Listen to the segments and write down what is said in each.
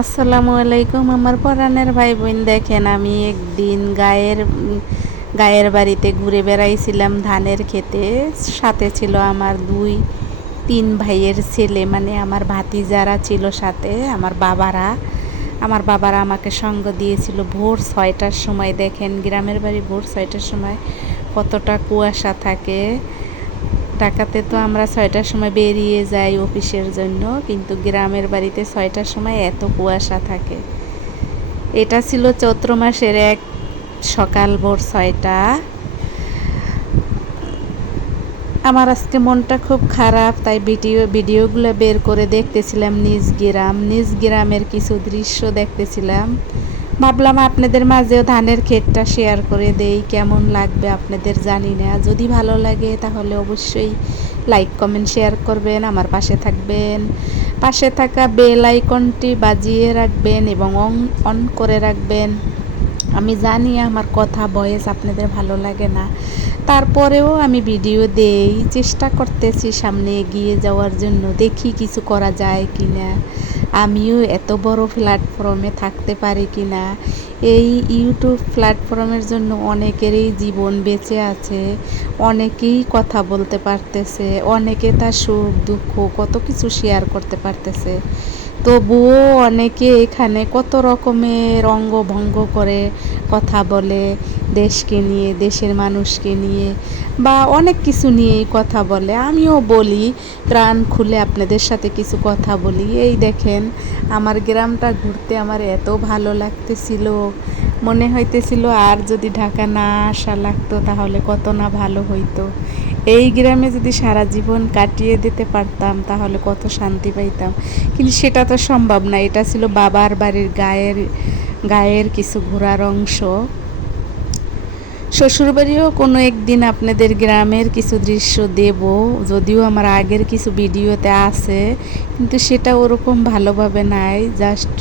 আসসালামু আলাইকুম আমার পরাণের ভাই বোন। দেখেন আমি একদিন গায়ের বাড়িতে ঘুরে বেড়াইছিলাম ধানের খেতে। সাথে ছিল আমার 2-3 ভাইয়ের ছেলে, মানে আমার ভাতিজারা ছিল সাথে, আমার বাবারা আমাকে সঙ্গ দিয়েছিল ভোর 6টার সময়। দেখেন গ্রামের বাড়ি ভোর 6টার সময় কতটা কুয়াশা থাকে। ঢাকাতে তো আমরা 6টার সময় বেরিয়ে যাই অফিসের জন্য, কিন্তু গ্রামের বাড়িতে 6টার সময় এত কুয়াশা থাকে। এটা ছিল চৈত্র মাসের এক সকাল ভোর 6টা। আমার আজকে মনটা খুব খারাপ, তাই ভিডিওগুলো বের করে দেখতেছিলাম নিজ গ্রামের কিছু দৃশ্য দেখতেছিলাম। ভাবলাম আপনাদের মাঝেও ধানের ক্ষেতটা শেয়ার করে দেই, কেমন লাগবে আপনাদের জানি না। যদি ভালো লাগে তাহলে অবশ্যই লাইক কমেন্ট শেয়ার করবেন, আমার পাশে থাকবেন। পাশে থাকা বেল আইকনটি বাজিয়ে রাখবেন এবং অন করে রাখবেন। আমি জানি আমার কথা ভয়েস আপনাদের ভালো লাগে না, তারপরেও আমি ভিডিও দেই, চেষ্টা করতেছি সামনে এগিয়ে যাওয়ার জন্য। দেখি কিছু করা যায় কি না, আমিও এত বড় প্ল্যাটফর্মে থাকতে পারি কি না। এই ইউটিউব প্ল্যাটফর্মের জন্য অনেকেরই জীবন বেঁচে আছে, অনেকেই কথা বলতে পারতেছে, অনেকে তার সুখ দুঃখ কত কিছু শেয়ার করতে পারতেছে। তবুও অনেকে এখানে কত রকমের অঙ্গভঙ্গ করে কথা বলে, দেশকে নিয়ে, দেশের মানুষকে নিয়ে, বা অনেক কিছু নিয়েই কথা বলে। আমিও বলি, প্রাণ খুলে আপনাদের সাথে কিছু কথা বলি। এই দেখেন আমার গ্রামটা ঘুরতে আমার এত ভালো লাগতেছিল, মনে হইতেছিল আর যদি ঢাকা না আসা লাগতো তাহলে কত না ভালো হইতো। এই গ্রামে যদি সারা জীবন কাটিয়ে দিতে পারতাম তাহলে কত শান্তি পাইতাম, কিন্তু সেটা তো সম্ভব না। এটা ছিল বাবার বাড়ির গায়ের কিছু ঘোরার অংশ। শ্বশুরবাড়িও কোনো একদিন আপনাদের গ্রামের কিছু দৃশ্য দেব, যদিও আমার আগের কিছু ভিডিওতে আছে, কিন্তু সেটা ওরকম ভালোভাবে নাই। জাস্ট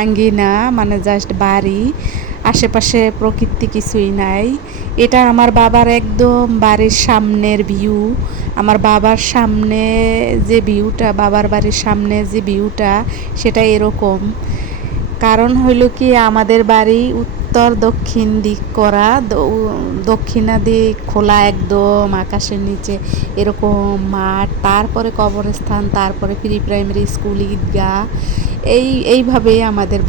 আঙ্গিনা, মানে জাস্ট বাড়ি, আশেপাশে প্রকৃতি কিছুই নাই। এটা আমার বাবার একদম বাড়ির সামনের ভিউ। আমার বাবার সামনে যে ভিউটা, বাবার বাড়ির সামনে যে ভিউটা, সেটা এরকম। কারণ হইল কি, আমাদের বাড়ি উত্তর দক্ষিণ দিক করা, দক্ষিণা দিক খোলা, একদম আকাশের নিচে এরকম মাঠ, তারপরে কবরস্থান, তারপরে প্রি প্রাইমারি স্কুল, ঈদগাহ। এইভাবেই আমাদের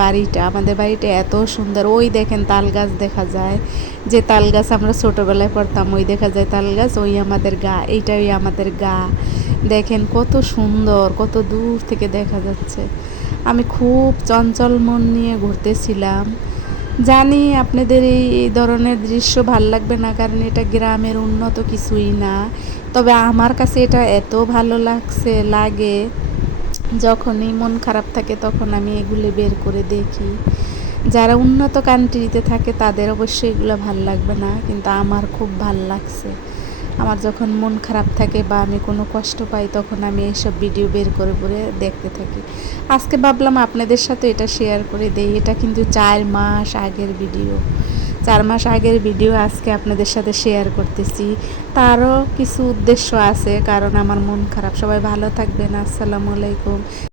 বাড়িটা এত সুন্দর। ওই দেখেন তাল গাছ দেখা যায়, যে তাল গাছ আমরা ছোটোবেলায় পড়তাম, ওই দেখা যায় তাল গাছ, ওই আমাদের গা, এইটাই আমাদের গা। দেখেন কত সুন্দর, কত দূর থেকে দেখা যাচ্ছে। আমি খুব চঞ্চল মন নিয়ে ঘুরতেছিলাম। জানি আপনাদের এই ধরনের দৃশ্য ভাল লাগবে না, কারণ এটা গ্রামের উন্নত কিছুই না। তবে আমার কাছে এটা এত ভালো লাগে, যখনই মন খারাপ থাকে তখন আমি এগুলো বের করে দেখি। যারা উন্নত কান্ট্রিতে থাকে তাদের অবশ্যই এগুলো ভাল লাগবে না, কিন্তু আমার খুব ভাল লাগছে। আমার যখন মন খারাপ থাকে বা আমি কোনো কষ্ট পাই, তখন আমি এইসব ভিডিও বের করে দেখতে থাকি। আজকে ভাবলাম আপনাদের সাথে এটা শেয়ার করে দেই। এটা কিন্তু 4 মাস আগের ভিডিও, 4 মাস আগের ভিডিও আজকে আপনাদের সাথে শেয়ার করতেছি। তারও কিছু উদ্দেশ্য আছে, কারণ আমার মন খারাপ। সবাই ভালো থাকবেন। আসসালামু আলাইকুম।